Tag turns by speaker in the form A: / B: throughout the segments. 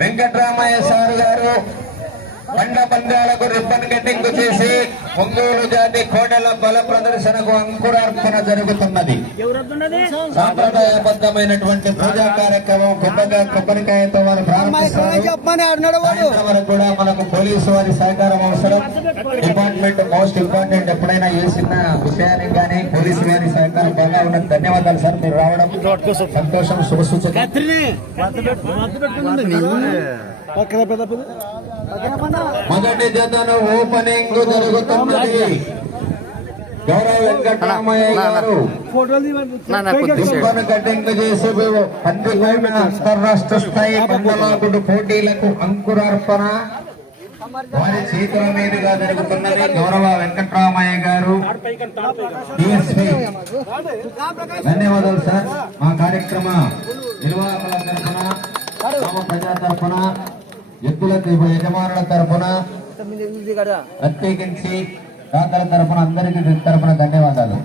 A: Venkatramaiah sir గారు. బండ పందాలకు ribbon cutting చేసి ఒంగోలు జాతి కోడల బల ప్రదర్శనకు అంకురార్పణ జరుగుతున్నది. సాంప్రదాయబద్ధమైనటువంటి పూజా కార్యక్రమం కొబ్బరిగా కొబ్బరికాయతో వారు ప్రారంభిస్తారు. వరకు కూడా మనకు పోలీసు వారి సహకారం అవసరం. డిపార్ట్మెంట్ మోస్ట్ ఇంపార్టెంట్ ఎప్పుడైనా ఏ చిన్న విషయానికి కానీ పోలీసు వారి సహకారం బాగా ఉన్నది. ధన్యవాదాలు సార్ మీరు రావడం సంతోషం శుభసూచన
B: పక్కన
A: మొదటి జతను ఓపెనింగ్ జరుగుతున్నది. గౌరవ వెంకటరామయ్య గారు. కటింగ్ చేసి స్థాయి మండలాకుడు పోటీలకు అంకురార్పణ. వారి చేతుల మీదుగా జరుగుతున్నది గౌరవ వెంకటరామయ్య గారు. ధన్యవాదాలు సార్. మా కార్యక్రమ నిర్వాహకుల తరఫున ప్రజల తరఫున యజమానుల తరఫున ప్రత్యేకించి దాతల తరఫున అందరికీ తరఫున ధన్యవాదాలు.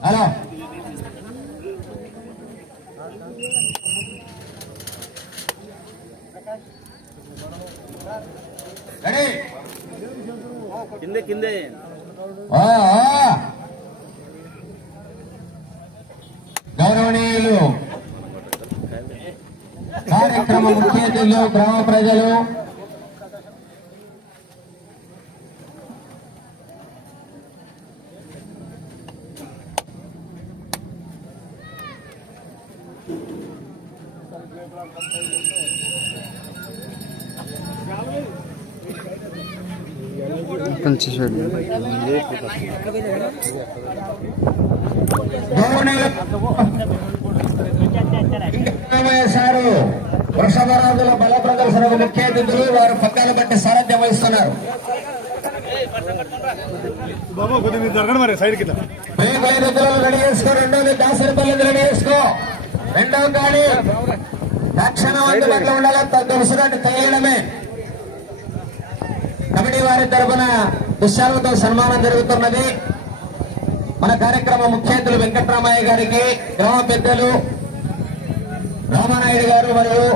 A: హలో రెడీ
C: కిందే కిందే.
A: గౌరవనీయులు కార్యక్రమ ముఖ్య అతిథులు గ్రామ ప్రజలు సారు వృషభరాజుల బల ప్రదర్శనకు ముఖ్య అతిథులు వారు పక్కన బట్టి సారథ్యం వహిస్తున్నారు.
B: బాబు కొద్దిగా మీరు జరగండి మరి సైడ్ కింద.
A: మీకు ఐదు ఎద్దులను రెడీ చేసుకో రెండోది దాసరిపల్లి రెడీ చేసుకో. రెండవ గాడి అందుబాటులో ఉండాలి తెలియడమే కమిటీ వారి తరపున దుశ్శాలతో సన్మానం జరుగుతున్నది. మన కార్యక్రమ ముఖ్య వెంకట్రామయ్య గారికి గ్రామ పెద్దలు రామానాయుడు గారు మరియు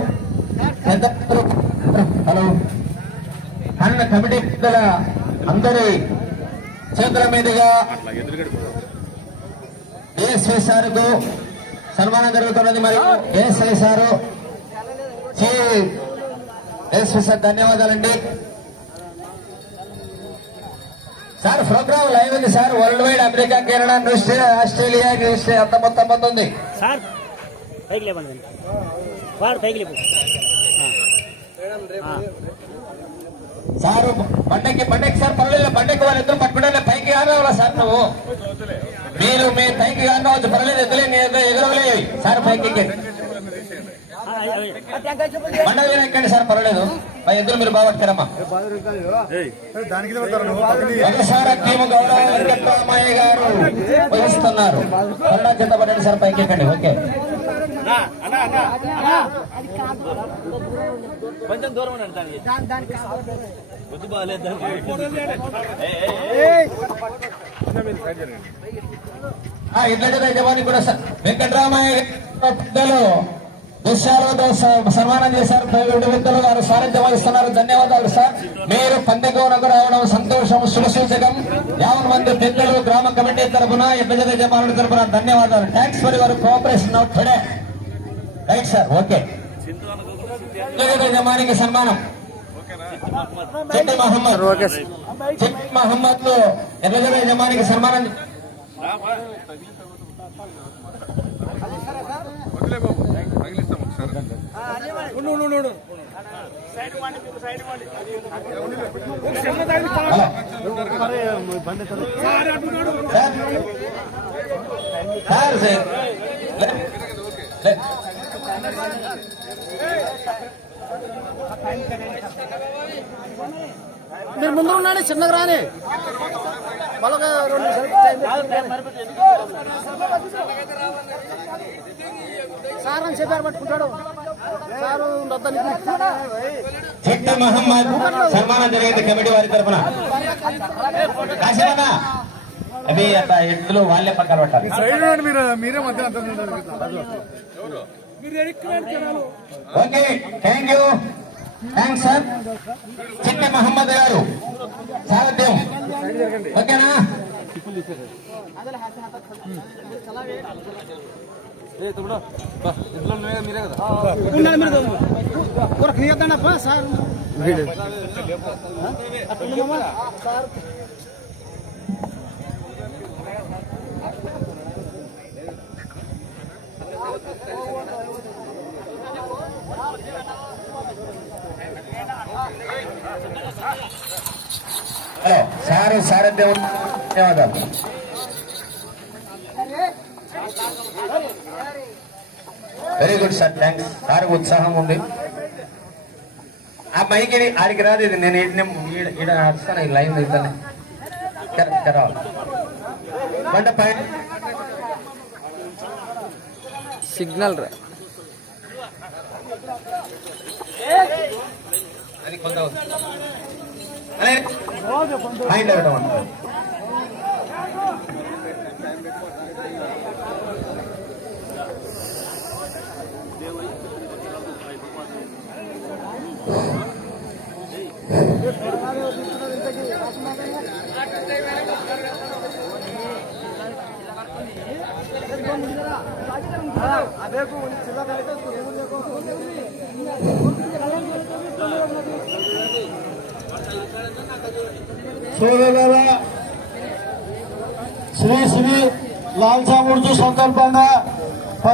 A: హలో. అన్న కమిటీ పెద్దల అందరి చేతుల మీదుగా ఏఎస్ఐ సార్కు సన్మానం జరుగుతున్నది మరియు ఏఎస్ఐ సారు సార్ ధన్యవాదాలండి. సార్ ప్రోగ్రామ్ లైవ్ ఉంది sir. World wide America Canada న్యూస్టే Australia న్యూస్టే అంత మొత్తం మంది ఉంది.
C: సార్ పైకి లేవండి వాడు పైకి లేపు.
A: సారు బండకి బండకి సార్ పర్వాలేదు. బండకి వాళ్ళు ఇద్దరు పట్టుకుంటే పైకి కానవాలా సార్ నువ్వు. మీరు మీ పైకి ఎదులే నీ ఎదురు ఎగరవలే. సార్ పైకి బండ మీద ఎక్కండి సార్ పర్వాలేదు. ఎదురు మీరు బాగా వచ్చారమ్మా.
B: దానికి వెళ్తారు
A: ఒకసారి టీము గౌరవ వెంకటరామయ్య గారు వహిస్తున్నారు. కింద పడండి సార్ పైకి ఎక్కండి. ఓకే.
C: కొంచెం దూరం ఉండండి దానికి. బుద్ధి బాగాలేదు
A: ఆ ఇద్దరి యజమాని కూడా సార్ వెంకటరామయ్య గారు పెద్దలు. స- సన్మానం చేశారు. రెండు వ్యక్తులు వారు సారథ్యం వహిస్తున్నారు. ధన్యవాదాలు సార్. మీరు పందెకోనకు రావడం సంతోషం శుభసూచకం యాభై మంది పెద్దలు గ్రామ కమిటీ తరఫున ఇద్దరి యజమానుల తరఫున ధన్యవాదాలు. Thanks for your cooperation out today right sir okay యజమానికి సన్మానం. చెట్టి మహమ్మద్. చెట్టి మహమ్మద్లో ఎర్రజల యజమానికి సన్మానం. సార్ సార్
B: మీరు ముందు ఉన్నాడు చిన్నగా రాని. మళ్ళొక రెండు సార్ అని చెప్పారు పట్టుకుంటాడు.
A: చెట్టు మహమ్మద్ సన్మానం జరిగింది కమిటీ వారి తరఫున కాశీమన్న అవి అట్లా ఎడ్లు వాళ్ళే పక్కన పెట్టాలి.
B: మీరు మధ్య
A: okay thank you thanks sir Chitti Mohammed గారు సారథ్యం. ఓకేనా?
B: సార్
A: హలో సారు సారథ్యం ధన్యవాదాలు very good sir thanks sir ఉత్సాహం ఉంది. ఆ మైక్ ఆడికి రాదు ఇది. నేను ఈడ ఈడ- వస్తాను ఈ లైన్ ఇస్తాను రావాలి బండ పైన
D: సిగ్నల్ రా.
A: అది కొంత మైండ్ అవ్వడం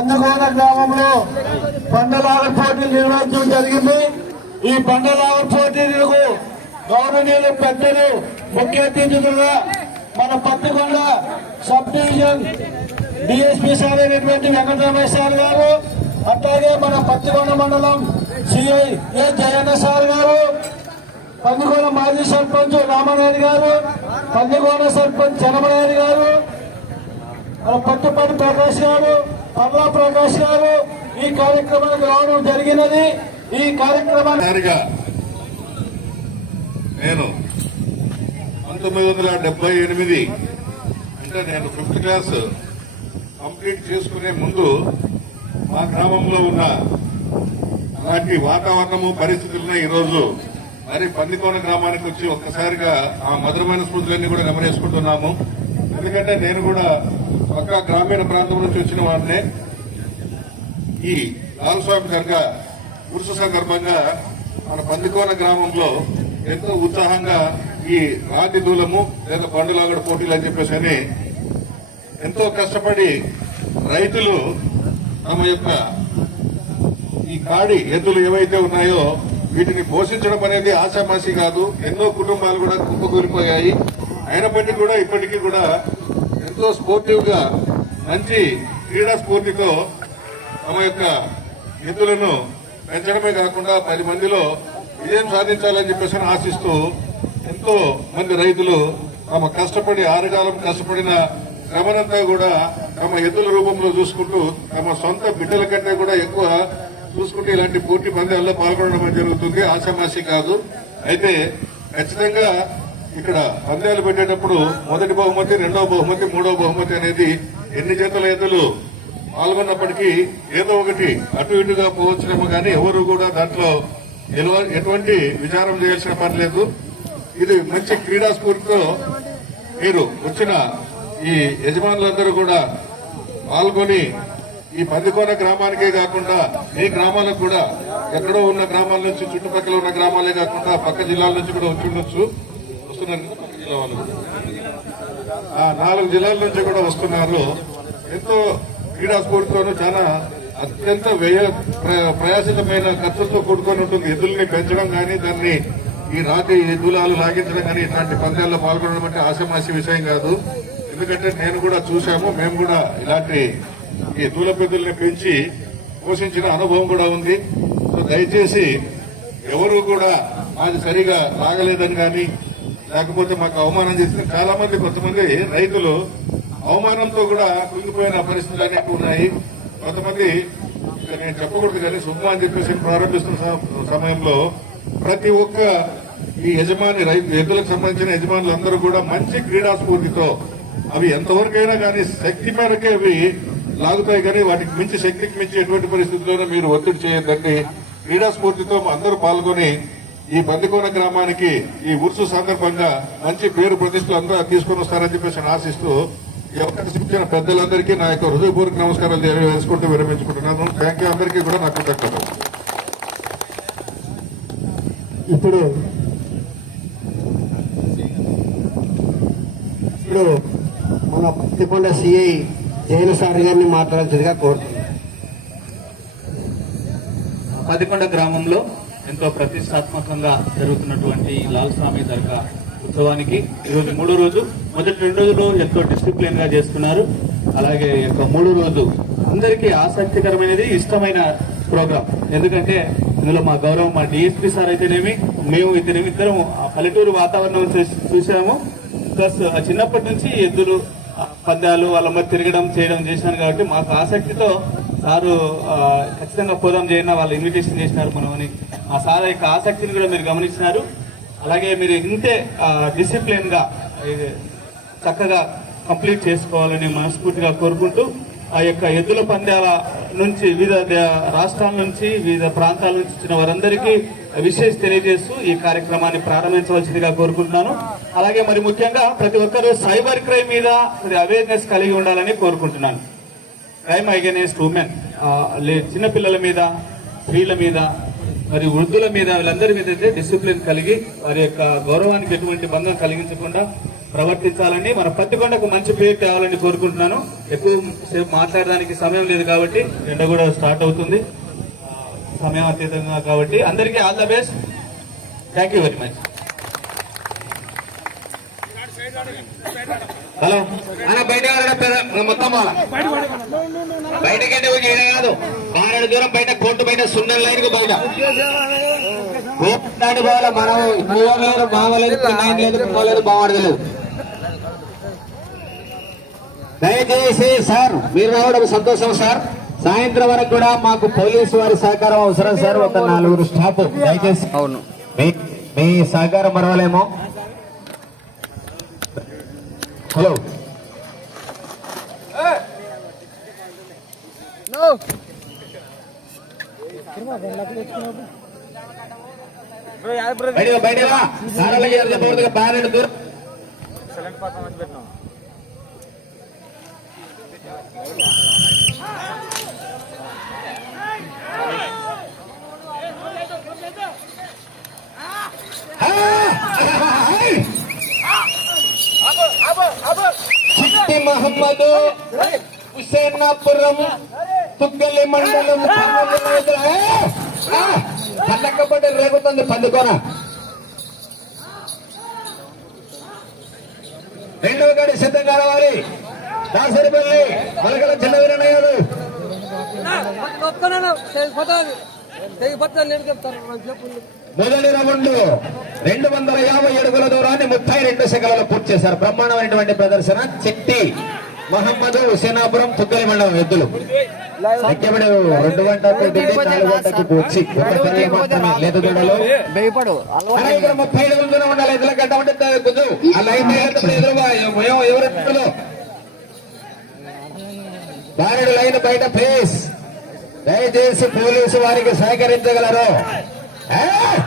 B: కందగోన గ్రామంలో బండలాగర్ పోటీ నిర్వహించడం జరిగింది. ఈ బండలాగర్ పోటీలకు గౌరవనీయులు పెద్దలు ముఖ్య అతిథులుగా మన Pattikonda sub division DSP sir అయినటువంటి వెంకటరమేష్ సార్ గారు అట్లాగే మన పత్తికొండ మండలం సిఐ ఏ జయన్న సార్ గారు పందుకోన మాజీ సర్పంచ్ రామనాయుడు గారు పందుకోన సర్పంచ్ చనమనాయుడు గారు మన పట్టుపడి ప్రకాష్ గారు పర్లా ప్రకాష్ గారు ఈ కార్యక్రమానికి రావడం జరిగినది. ఈ కార్యక్రమాన్ని
E: నేను పంతొమ్మిది వందల డెబ్బై ఎనిమిది అంటే నేను ఫిఫ్త్ క్లాస్ కంప్లీట్ చేసుకునే ముందు మా గ్రామంలో ఉన్న అలాంటి వాతావరణము పరిస్థితులనే ఈరోజు మరి పందికోన గ్రామానికి వచ్చి ఒక్కసారిగా ఆ మధురమైన స్మృతులన్నీ కూడా గమనించుకుంటున్నాము ఎందుకంటే నేను కూడా పక్క గ్రామీణ ప్రాంతం నుంచి వచ్చిన వారినే ఈ లాల్స్వామి దర్గా ఉరుసు సందర్భంగా మన పందికోన గ్రామంలో ఎంతో ఉత్సాహంగా ఈ రాతి దూలము లేదా బండులాగడ పోటీలు అని చెప్పేసి అని ఎంతో కష్టపడి రైతులు తమ యొక్క ఈ కాడి ఎద్దులు ఏవైతే ఉన్నాయో వీటిని పోషించడం అనేది ఆశామాసి కాదు. ఎన్నో కుటుంబాలు కూడా కుప్పకూలిపోయాయి. అయినప్పటికీ కూడా ఇప్పటికీ కూడా ఎంతో స్పోర్టివ్గా మంచి క్రీడా స్ఫూర్తితో తమ యొక్క ఎద్దులను పెంచడమే కాకుండా పది మందిలో విజయం సాధించాలని చెప్పేసి ఆశిస్తూ ఎంతో మంది రైతులు తమ కష్టపడి ఆరుగాలం కష్టపడిన శ్రమనంతా కూడా తమ ఎద్దుల రూపంలో చూసుకుంటూ తమ సొంత బిడ్డల కంటే కూడా ఎక్కువ చూసుకుంటే ఇలాంటి పోటీ పందాల్లో పాల్గొనడం జరుగుతుంది. ఆశామాసి కాదు. అయితే ఖచ్చితంగా ఇక్కడ పందాలు పెట్టేటప్పుడు మొదటి బహుమతి రెండవ బహుమతి మూడవ బహుమతి అనేది ఎన్ని జతల ఎదులు పాల్గొన్నప్పటికీ ఏదో ఒకటి అటు ఇటుగా పోవచ్చునేమో కానీ ఎవరు కూడా దాంట్లో ఎటువంటి విచారం చేయాల్సిన పని లేదు. ఇది మంచి క్రీడా స్ఫూర్తితో మీరు వచ్చిన ఈ యజమానులందరూ కూడా పాల్గొని ఈ పందికోన గ్రామానికే కాకుండా ఈ గ్రామాలకు కూడా ఎక్కడో ఉన్న గ్రామాల నుంచి చుట్టుపక్కల ఉన్న గ్రామాలే కాకుండా పక్క జిల్లాల నుంచి కూడా వచ్చి ఉండొచ్చు. వస్తున్నారు జిల్లా వాళ్ళు ఆ నాలుగు జిల్లాల నుంచి కూడా వస్తున్నారు. ఎంతో క్రీడా స్ఫూర్తితోనూ చాలా అత్యంత వ్యయ ప్ర- ప్రయాసితమైన ఖర్చుతో కూడుకొని ఉంటుంది. ఎద్దుల్ని పెంచడం కానీ దాన్ని ఈ రాతి ఎద్దులాలు లాగించడం కానీ ఇట్లాంటి పందాల్లో పాల్గొనడం అంటే ఆశమాసి విషయం కాదు. ఎందుకంటే నేను కూడా చూశాము మేము కూడా ఇలాంటి ఈ దూల పెద్దల్ని పెంచి పోషించిన అనుభవం కూడా ఉంది. సో దయచేసి ఎవరు కూడా మాది సరిగా లాగలేదని కానీ లేకపోతే మాకు అవమానం చేసిన చాలా మంది కొంతమంది రైతులు అవమానంతో కూడా కుంగిపోయిన పరిస్థితులు అనేవి ఉన్నాయి. కొంతమంది నేను చెప్పకూడదు కానీ సుమ్మా అని చెప్పేసి ప్రారంభిస్తున్న సమయంలో ప్రతి ఒక్క ఈ యజమాని రైతు ఎద్దులకు సంబంధించిన యజమానులందరూ కూడా మంచి క్రీడా స్ఫూర్తితో అవి ఎంతవరకైనా కానీ శక్తి మేరకే అవి లాగుతాయి కానీ వాటికి మించి శక్తికి మించి ఎటువంటి పరిస్థితుల్లోనూ మీరు ఒత్తిడి చేయొద్దండి. క్రీడా స్ఫూర్తితో అందరూ పాల్గొని ఈ బందికోన గ్రామానికి ఈ ఉర్సు సందర్భంగా మంచి పేరు ప్రతిష్టలు అందరూ తీసుకొని వస్తారని చెప్పేసి నేను ఆశిస్తూ ఈ అవకాశం ఇచ్చిన పెద్దలందరికీ నా యొక్క హృదయపూర్వక నమస్కారాలు వేసుకుంటూ విరమించుకుంటున్నాను. థ్యాంక్ యూ అందరికీ కూడా నాకు కృతజ్ఞతలు.
B: ఇప్పుడు ఇప్పుడు మన పత్తికొండ సిఐ జైలు సార్ గారిని మాట్లాడాల్సిందిగా కోరుతున్నాను.
F: పదికొండ గ్రామంలో ఎంతో ప్రతిష్టాత్మకంగా జరుగుతున్నటువంటి లాల్ స్వామి దర్గా ఉత్సవానికి ఈరోజు మూడో రోజు. మొదటి రెండు రోజులు ఎంతో డిసిప్లిన్గా అలాగే యొక్క మూడో రోజు అందరికీ ఆసక్తికరమైనది ఇష్టమైన ప్రోగ్రాం. ఎందుకంటే ఇందులో మా గౌరవం మా డిఎస్పీ సార్ అయితేనేమి మేము ఇద్దరేమి ఇద్దరం ఆ పల్లెటూరు వాతావరణం చూసి- చూసాము. ప్లస్ ఆ చిన్నప్పటి నుంచి ఎద్దులు పందాలు వాళ్ళ మధ్య తిరగడం చేయడం చేశాను కాబట్టి మాకు ఆసక్తితో సారు ఖచ్చితంగా పోదాం చేయన వాళ్ళు ఇన్విటేషన్ చేసినారు మనమని. ఆ సార్ యొక్క ఆసక్తిని కూడా మీరు గమనించినారు. అలాగే మీరు ఇంతే డిసిప్లిన్గా ఇది చక్కగా కంప్లీట్ చేసుకోవాలని మనస్ఫూర్తిగా కోరుకుంటూ ఆ యొక్క ఎద్దుల పందాల నుంచి వివిధ రాష్ట్రాల నుంచి వివిధ ప్రాంతాల నుంచి వచ్చిన వారందరికీ విశేష తెలియజేస్తూ ఈ కార్యక్రమాన్ని ప్రారంభించవలసిందిగా కోరుకుంటున్నాను. అలాగే మరి ముఖ్యంగా ప్రతి ఒక్కరూ సైబర్ క్రైమ్ మీద అవేర్నెస్ కలిగి ఉండాలని కోరుకుంటున్నాను. క్రైమ్ అగేనెస్ట్ ఉమెన్ చిన్నపిల్లల మీద స్త్రీల మీద మరి వృద్ధుల మీద వీళ్ళందరి మీద అయితే డిసిప్లిన్ కలిగి వారి యొక్క గౌరవానికి ఎటువంటి భంగం కలిగించకుండా ప్రవర్తించాలని మన పత్తికొండకు మంచి పేరు తేవాలని కోరుకుంటున్నాను. ఎక్కువ సేపు మాట్లాడడానికి సమయం లేదు కాబట్టి ఎండ కూడా స్టార్ట్ అవుతుంది. సమయం అతీతంగా కాబట్టి అందరికీ all the best. Thank you very much
A: hello. అన్న బయట మొత్తం బయటకంటే ఈడ కాదు. బాగా దూరం బయట కోర్టు బయట సున్నల లైన్కు బయట. కోర్టు దాటి పోవాలి మనం మూవర్ లేదు మామ లేదు పిన్నాయన లేదు కుమ్మ లేదు బావాడదు లేదు. దయచేసి సార్ మీరు రావడం సంతోషం సార్. సాయంత్రం వరకు కూడా మాకు పోలీసు వారి సహకారం అవసరం సార్. ఒక నలుగురు స్టాఫ్. దయచేసి
D: అవును.
A: మీ సహకారం మరవలేమో. హలో. బయట బయట సారాలకి చెప్పకూడదు బాగా దూరం. చిట్టి మహమ్మద్. హుసేనాపురం తుగ్గలి మండలం పల్లకబడి రేగుతుంది పందుకోన రెండవ గడి సిద్ధంగా రావాలి దాసరిపల్లి మలకల చిన్న వీరనయ్యారు మొదటి రౌండ్ రెండు వందల యాభై అడుగుల దూరాన్ని ముప్పై రెండు సెకండ్లలో పూర్తి చేశారు. బ్రహ్మాండమైనటువంటి ప్రదర్శన. చెట్టి మహమ్మద్ హుసేనాపురం తుగ్గలి మండలం ఎద్దులు. ఎక్కబడి రెండు గంటలకు దిగి నాలుగు గంటలకు వచ్చి ఒక పిల్లలు మాత్రమే. లేదు దూడలు.
D: భయపడు.
A: అలా ఇక్కడ ముప్పై ఉండాలి. ఎదుల గంట ఉంటే లైన్ ఎదురుగా ఎవరు ఎత్తులు బారెడు లైన్ బయట ప్లీజ్ దయచేసి పోలీసు వారికి సహకరించగలరు. లేదు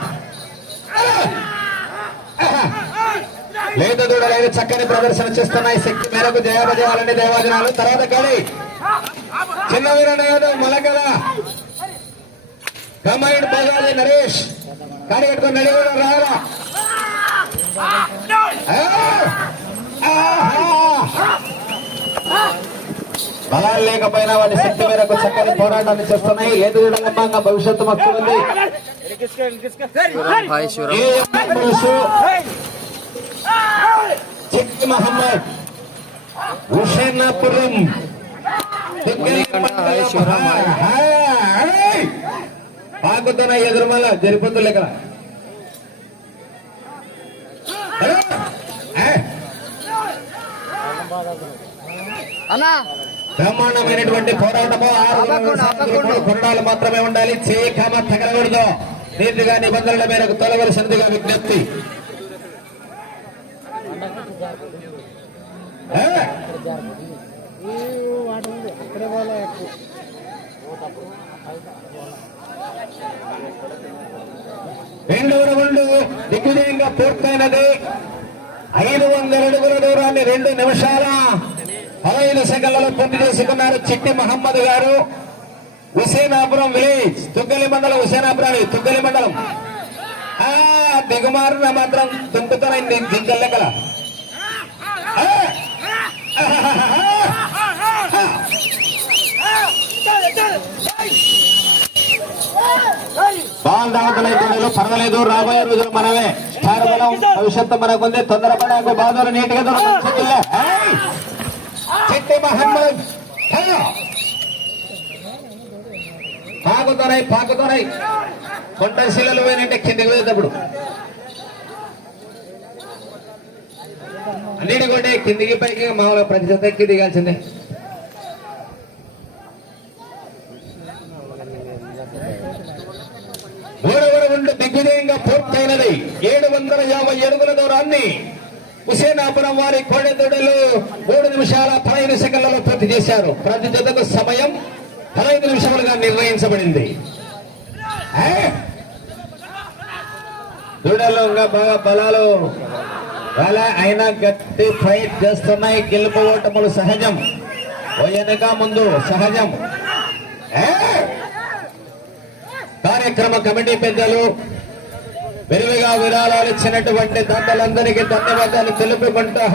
A: లేత దూడలైన చక్కని ప్రదర్శన చేస్తున్నాయి శక్తి మేరకు జయాపజయాలని దేవాజనాలు తర్వాత కడి చిన్న వీరన్న మలకల కమాండ్ బజాలి నరేష్ కాడి కట్టుకొని నడి రారా Ah! బలాలు లేకపోయినా వాటి శక్తి మేరకు చక్కని పోరాటాన్ని చేస్తున్నాయి. లేదు విధంగా భవిష్యత్తు మస్తు ఉంది. మహమ్మద్ హుషేనాపురం పాకుతున్న ఎదురుమల జరిపోతులు ఇక్కడ
D: అన్నా.
A: బ్రహ్మాండమైనటువంటి పోరాటము కొరడాలు మాత్రమే ఉండాలి. చేయి కామ తగలకూడదు. నీతిగా నిబంధనల మేరకు తొలవలసినదిగా విజ్ఞప్తి. రౌండ్ దిగ్విజయంగా పూర్తయినది. ఐదు వందల అడుగుల దూరాన్ని రెండు నిమిషాల పదహైదు సెకండ్లలో పూర్తి చేసుకున్నారు చిట్టి మహమ్మద్ గారు. హుసేనాపురం విలేజ్ తుగ్గలి మండలం హుసేనాపురం తుగ్గలి మండలం. ఆ దిగుమారున మాత్రం తుంపుతానండి జింకల్ లెక్కల. ఆ! బాల్ దావతలైతే పర్వాలేదు రాబోయే రోజులు మనమే. స్టార్ బలం భవిష్యత్తు మనకుంది. తొందరపడకు. బాధలు నీటిగా దొరకలే చిట్టి మహమ్మద్ పాకుతున్నాయి పాకుతున్నాయి కొండ శిలలు పోయినంటే కిందకి పోయేటప్పుడు అన్నిటి కొట్టే కిందికి పైకి మామూలుగా ప్రతి జత దిగాల్సిందే మూడవ రౌండ్ దిగ్విజయంగా పూర్తయినది ఏడు వందల యాభై అడుగుల దూరాన్ని హుసేనాపురం వారి కోడెదొడలు మూడు నిమిషాల పదహైదు సెకండ్లలో పూర్తి చేశారు. ప్రతి జతకు సమయం పదహైదు నిమిషాలుగా నిర్ణయించబడింది. ఏ? దూడలు ఇంకా బాగా బలాలు. అలా అయినా గట్టి ఫైట్ చేస్తున్నాయి. గెలుపు ఓటములు సహజం. ఓ వెనక ముందు సహజం. కార్యక్రమ కమిటీ పెద్దలు విరివిగా విరాళాలు ఇచ్చినటువంటి దండలందరికీ ధన్యవాదాలు తెలుపుకుంటూ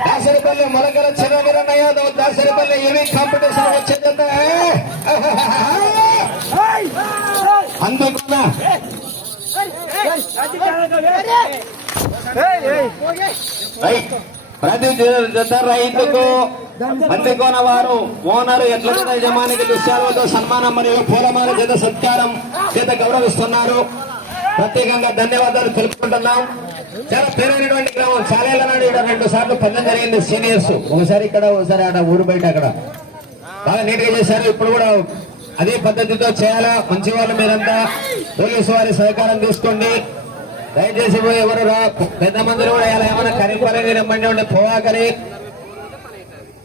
A: దాసరిపల్లి మొలకల చిరవీరన్న యాదవ్ దాసరిపల్లి ఏవి కాంపిటీషన్ వచ్చేదంటే అందుకున్నా రైట్. ప్రతి జత రైతుకు అందుకోన వారు ఓనరు ఎట్ల యజమానికి దుశ్యాలతో సన్మానం మరియు పూలమాల చేత సత్కారం చేత గౌరవిస్తున్నారు. ప్రత్యేకంగా ధన్యవాదాలు తెలుపుకుంటున్నాం. చాలా పేరైనటువంటి గ్రామం చాలా నాడు ఇక్కడ రెండు సార్లు పందెం జరిగింది సీనియర్స్. ఒకసారి ఇక్కడ ఒకసారి అక్కడ ఊరు బయట అక్కడ. బాగా నీట్గా చేశారు. ఇప్పుడు కూడా అదే పద్ధతితో చేయాలా? మంచి వాళ్ళు మీరంతా. పోలీసు వారి సహకారం తీసుకోండి. దయచేసి పోయి ఎవరు రా? పెద్ద మందులు కూడా ఇలా ఏమైనా కరింపరంగా రమ్మండి ఉండే పోవాకని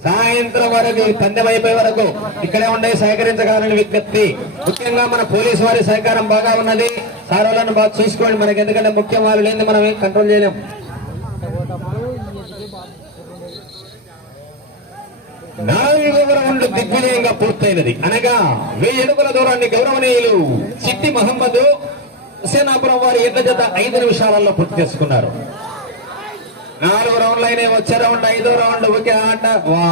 A: సాయంత్రం వరకు పందెం అయిపోయే వరకు ఇక్కడే ఉండే సహకరించగలని విజ్ఞప్తి. ముఖ్యంగా మన పోలీసు వారి సహకారం బాగా ఉన్నది. సారాలను బాగా చూసుకోండి. మనకి ఎందుకంటే ముఖ్యం వాళ్ళు లేని మనం ఏం కంట్రోల్ చేయలేం. నాలుగవ రౌండ్ దిగ్విజయంగా పూర్తయినది. అనగా వెయ్యి అడుగుల దూరాన్ని గౌరవనీయులు చిట్టి మహమ్మద్ సేనాపురం వారి ఎడ్ల జత ఐదు నిమిషాలలో పూర్తి చేసుకున్నారు. నాలుగు రౌండ్లు అయినాయి వచ్చే రౌండ్ ఐదో రౌండ్ ఒకే ఆట. వా.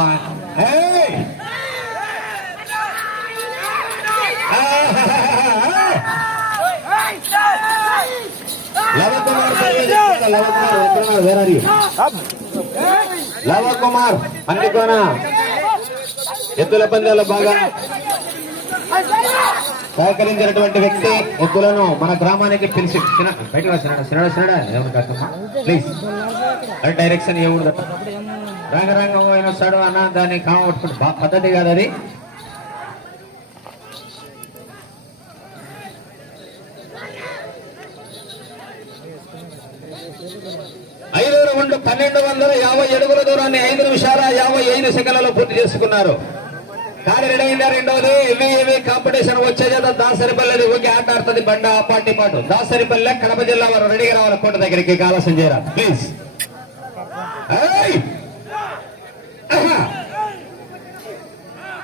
A: కుమార్ అందుకోనా? ఎద్దుల పందాలు బాగా. సహకరించినటువంటి వ్యక్తి ఎద్దులను మన గ్రామానికి పిలిచి బయట ప్లీజ్ డైరెక్షన్ ఏముండదు రంగ రంగ వస్తాడు అన్న దాన్ని కామట్టుకుంటు పద్ధతి కాదు అది. ఐదు రౌండ్ పన్నెండు వందల యాభై అడుగుల దూరాన్ని ఐదు నిమిషాల యాభై ఐదు సెకండ్లలో పూర్తి చేసుకున్నారు. కానీ రెండైందా రెండోది? ఇవి ఇవి కాంపిటీషన్ వచ్చే చేత దాసరిపల్లిది ఊకి ఆట ఆడుతుంది బండ పార్టీ పాటి. పాటు దాసరిపల్లె కడప జిల్లా వారు రెడీగా రావాలి. కోట దగ్గరికి ఆలస్యం చేయరా ప్లీజ్.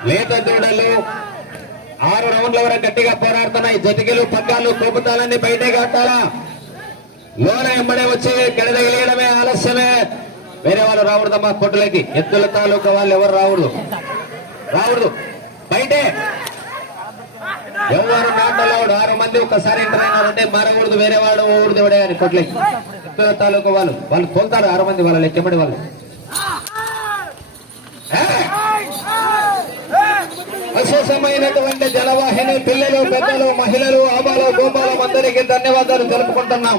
A: లేత దూడలు ఆరు రౌండ్ల వరకు గట్టిగా పోరాడుతున్నాయి. జతికిలు పగ్గాలు కోపుతాలన్నీ బయటే కట్టాలా లోన ఎంబడే వచ్చి గడదగిలేయడమే ఆలస్యమే. వేరే వాళ్ళు రావడదమ్మా కొట్టులకి ఎత్తుల తాలూకా వాళ్ళు ఎవరు రావడదు రాకూడదు బయటే ఎవరు నాటలేవాడు ఆరు మంది ఒక్కసారి ఎంటర్ అయినారంటే మరకూడదు వేరే వాడు ఊరిది ఎవడే అని కొట్లే తాలూకా వాళ్ళు వాళ్ళు తోలుతారు ఆరు మంది వాళ్ళ లెక్కబడి వాళ్ళు ఏ! జలవాహిని పిల్లలు పెద్దలు మహిళలు ఆబాలు గోపాలం అందరికీ ధన్యవాదాలు తెలుపుకుంటున్నాం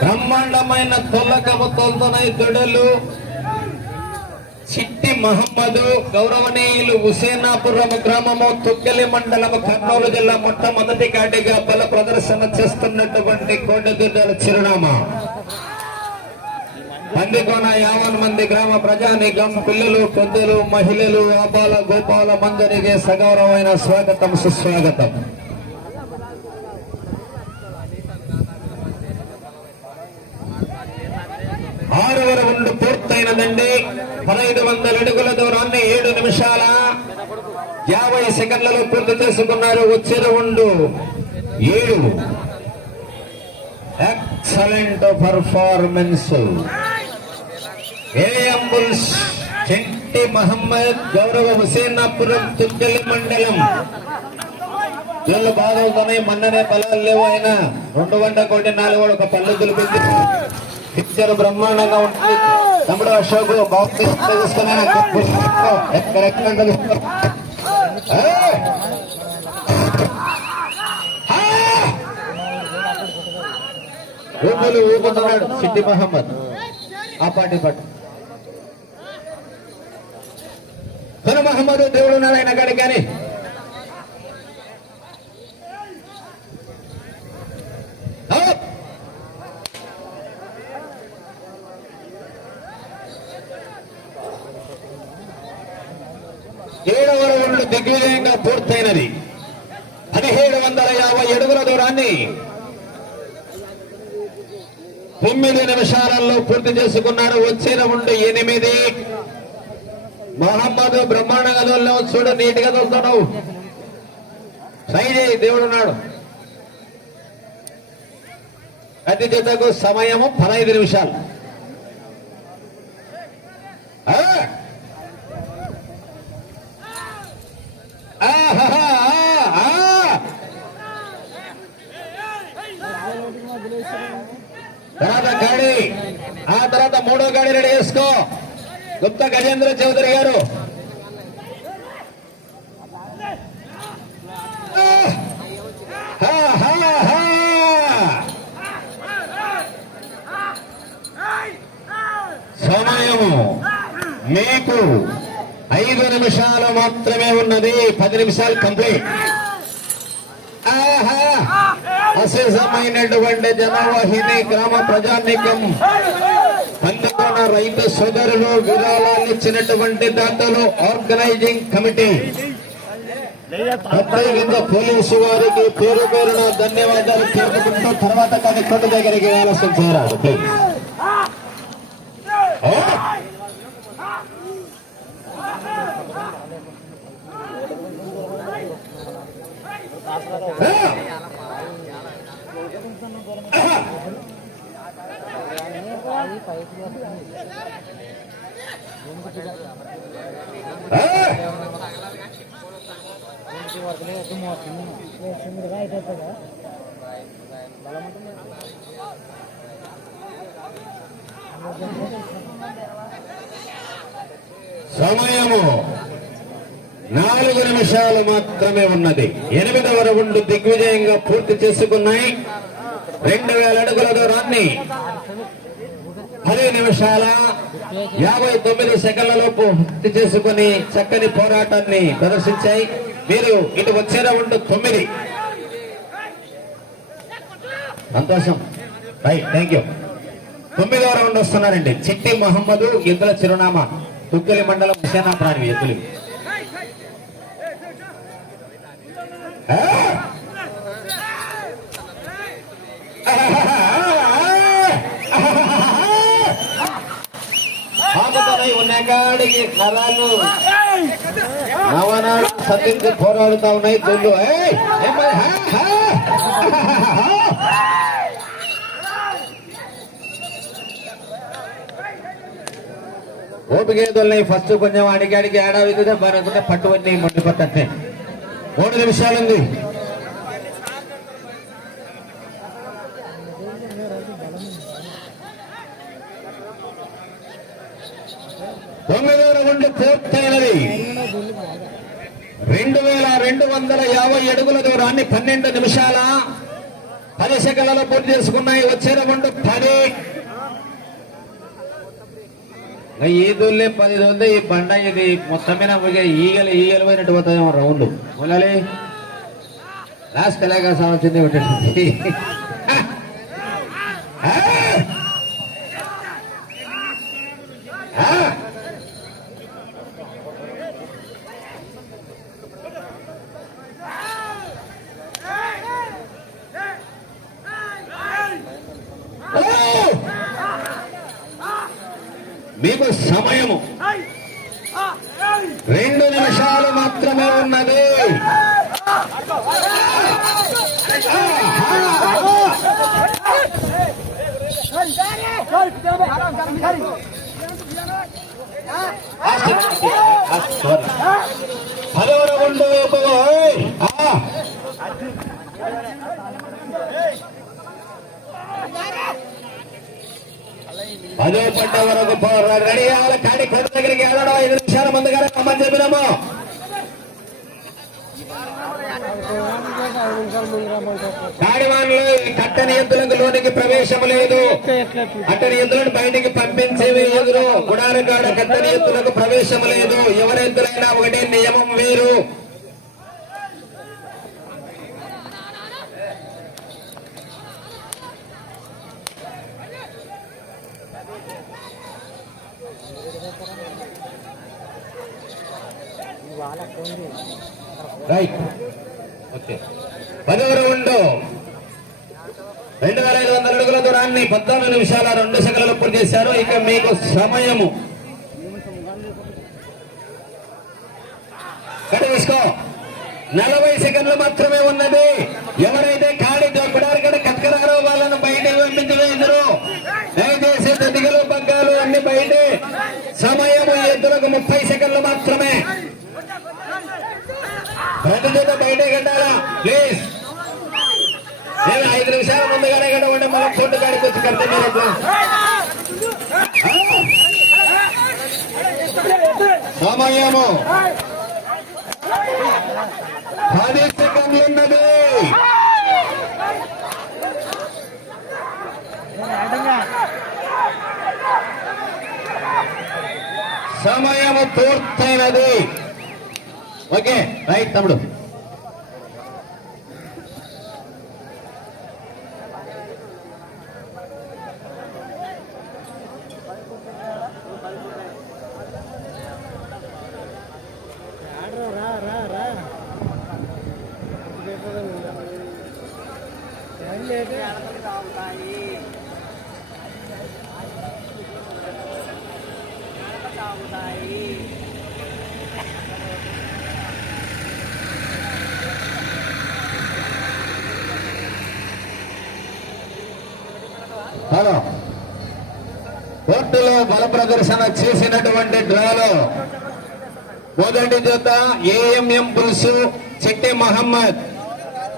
A: బ్రహ్మాండమైన తొల్లకము తోలుతున్నాయి దొడలు చిట్టి మహమ్మదు గౌరవనీయులు హుసేనాపురం గ్రామము తుగ్గలి మండలము కర్నూలు జిల్లా మొట్టమొదటి గాడిగా బల ప్రదర్శన చేస్తున్నటువంటి కోడెదుడ్డల చిరునామా. పందికోన యావన్ మంది గ్రామ ప్రజానికం పిల్లలు పెద్దలు మహిళలు ఆపాల గోపాల మందరికి సగౌరవమైన స్వాగతం సుస్వాగతం. ఆరవ రౌండ్ పూర్తయినదండి పదహైదు వందల అడుగుల దూరాన్ని ఏడు నిమిషాల యాభై సెకండ్లలో పూర్తి చేసుకున్నారు. వచ్చే రౌండ్ ఏడు. ఎక్సలెంట్ పర్ఫార్మెన్స్ ఏఎంబుల్స్ చెంటి మహమ్మద్ గౌరవ హుసేనాపురం తుగ్గలి మండలం వీళ్ళు బాధవుతున్నాయి మొన్ననే పొలాలు లేవు ఆయన రెండు వంట కోటి నాలుగు ఒక పళ్ళు దులిపింది పిక్చర్ బ్రహ్మాండంగా ఉంటుంది. తమ్ముడు అశోక్ బాగుంది చూస్తున్నాను ఎక్కడెక్కడ ఊపులు ఊపుతున్నాడు సిట్టి మహమ్మద్ ఆ పాటి పట్టు తన మహమ్మద్ దేవుడు ఉన్నాడు ఆయన కాడికి కానీ Up! ఏడవ రౌండ్ దిగ్విజయంగా పూర్తయినది. పదిహేడు వందల యాభై అడుగుల దూరాన్ని తొమ్మిది నిమిషాలలో పూర్తి చేసుకున్నారు. వచ్చే రౌండ్ ఎనిమిది. మహమ్మద్ బ్రహ్మాండంగా గదుల్లో చూడు నీట్గా దోస్తున్నావు సైజే దేవుడు ఉన్నాడు. అతి జతకు సమయము పదహైదు నిమిషాలు ఆ! ఆహాహా, ఆ, ఆ. తర్వాత గాడి ఆ తర్వాత మూడో గాడి రెడీ చేసుకో. గుప్త గజేంద్ర చౌదరి గారు. సమయము మీకు ఐదు నిమిషాలు మాత్రమే ఉన్నది. పది నిమిషాలు కంప్లీట్. ఆహా! అశేషమైనటువంటి జనవాహిని గ్రామ ప్రజానికం పందుకున్న రైతు సోదరులు విరాళాలు ఇచ్చినటువంటి దాతలు ఆర్గనైజింగ్ కమిటీ ప్రత్యేకంగా పోలీసు వారికి పేరు పేరున ధన్యవాదాలు తెలుపుకుంటూ తర్వాత కానీ కొట్టు దగ్గరికి వెళ్ళాల్సిన చేరాలి Hey! సమయము నాలుగు నిమిషాలు మాత్రమే ఉన్నది. ఎనిమిదవ రౌండ్ దిగ్విజయంగా పూర్తి చేసుకున్నాయి. రెండు వేల అడుగుల దూరాన్ని పది నిమిషాల యాభై తొమ్మిది సెకండ్లలోపు పూర్తి చేసుకుని చక్కని పోరాటాన్ని ప్రదర్శించాయి. మీరు ఇటు వచ్చే రౌండ్ తొమ్మిది. సంతోషం. రైట్ థ్యాంక్ యూ తొమ్మిదో రౌండ్ వస్తున్నారండి. చిట్టి మహమ్మద్ ఎద్దుల చిరునామా. తుగ్గలి మండలం హుసేనాపురాని ఎద్దులు. ఆ! కాడికి నరాలు నవనాలు సత్యంతో పోరాడుతా ఉన్నాయి. హా! ఓపికేదుల్ని ఫస్ట్ కొంచెం అడిగి అడిగి ఏడాది బాగుంటే పట్టుబట్టి మండిపోతే మూడు నిమిషాలుంది తొమ్మిదో రౌండ్ పూర్తయినది రెండు వేల రెండు వందల యాభై అడుగుల దూరాన్ని పన్నెండు నిమిషాల పది సెకండ్లలో పూర్తి చేసుకున్నాయి. వచ్చే రౌండ్ పది. ఈ దూళ్ళే పది దూళ్ళే ఈ బండ ఇది మొత్తం మీద ఈగలు ఈగలు పోయినట్టు పోతాయేమో రౌండ్. మొదలే లాస్ట్ ఎలాగా వచ్చింది ఒకటి. ఆ! ఆ! ఓ! మీకు సమయము రెండు నిమిషాలు మాత్రమే ఉన్నది హలో రౌండ్ వైపు ఓయ్! ఆ! పదో పడ్డ వరకు పోరాడు రెడీ అవ్వాలి కానీ కొంత దగ్గరికి వెళ్ళడం ఐదు నిమిషాల ముందుగానే రమ్మని చెప్పినాము కాడివాన్లో ఈ ఎద్దులకు లోనికి ప్రవేశం లేదు. కట్టని ఎద్దులను బయటికి పంపించేవి ఎదురు గుడారగాడ కట్టని ఎద్దులకు ప్రవేశం లేదు. ఎవరి ఎద్దులైనా ఒకటే నియమం వేరు. రైట్ ఓకే పదవ రౌండ్ రెండు వేల ఐదు వందల అడుగుల దూరాన్ని పద్నాలుగు నిమిషాల రెండు సెకండ్లు పూర్తి చేశారు. ఇక మీకు సమయము. కట్ తీసుకో నలభై సెకండ్లు మాత్రమే ఉన్నది. ఎవరైతే ఖాళీ దొక్కడారు కూడా కక్కరారో వాళ్ళను బయట పంపించలేదు దయచేసి దిగులు పగ్గాలు అన్ని బయటే. సమయము ఎద్దులకు ముప్పై సెకండ్లు మాత్రమే. ప్రతి జత బయటే కట్టాలా? ప్లీజ్. ఐదు నిమిషాల ముందుగానే కట్ట ఉంటే మనం ఫోటో కాడికి వచ్చి కడితే మీరు సమయము పది సెకండ్లు ఉన్నది. సమయము పూర్తయినది. ఓకే రైట్ తమ్ముడు. హలో. కోర్టులో బల ప్రదర్శన చేసినటువంటి డ్రాలో మొదటి జత ఏఎంఎం పులుసు చెట్టి మహమ్మద్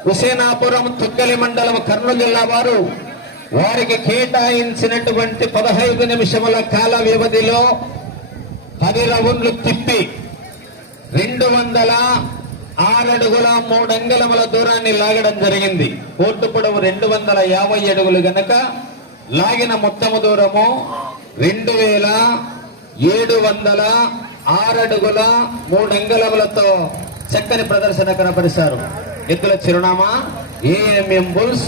A: హుసేనాపురం తుక్కలి మండలం కర్నూలు జిల్లా వారు. వారికి కేటాయించినటువంటి పదహైదు నిమిషముల కాల వ్యవధిలో పది రౌండ్లు తిప్పి రెండు వందల ఆరడుగుల మూడంగళముల దూరాన్ని లాగడం జరిగింది. కోర్టు పొడవు రెండు వందల యాభై అడుగులు గనక లాగిన మొత్తము దూరము రెండు వేల ఏడు వందల ఆరడుగుల మూడంగళములతో చక్కని ప్రదర్శన కనపరిచారు ఎద్దుల చిరునామా ఏఎంఎం బుల్స్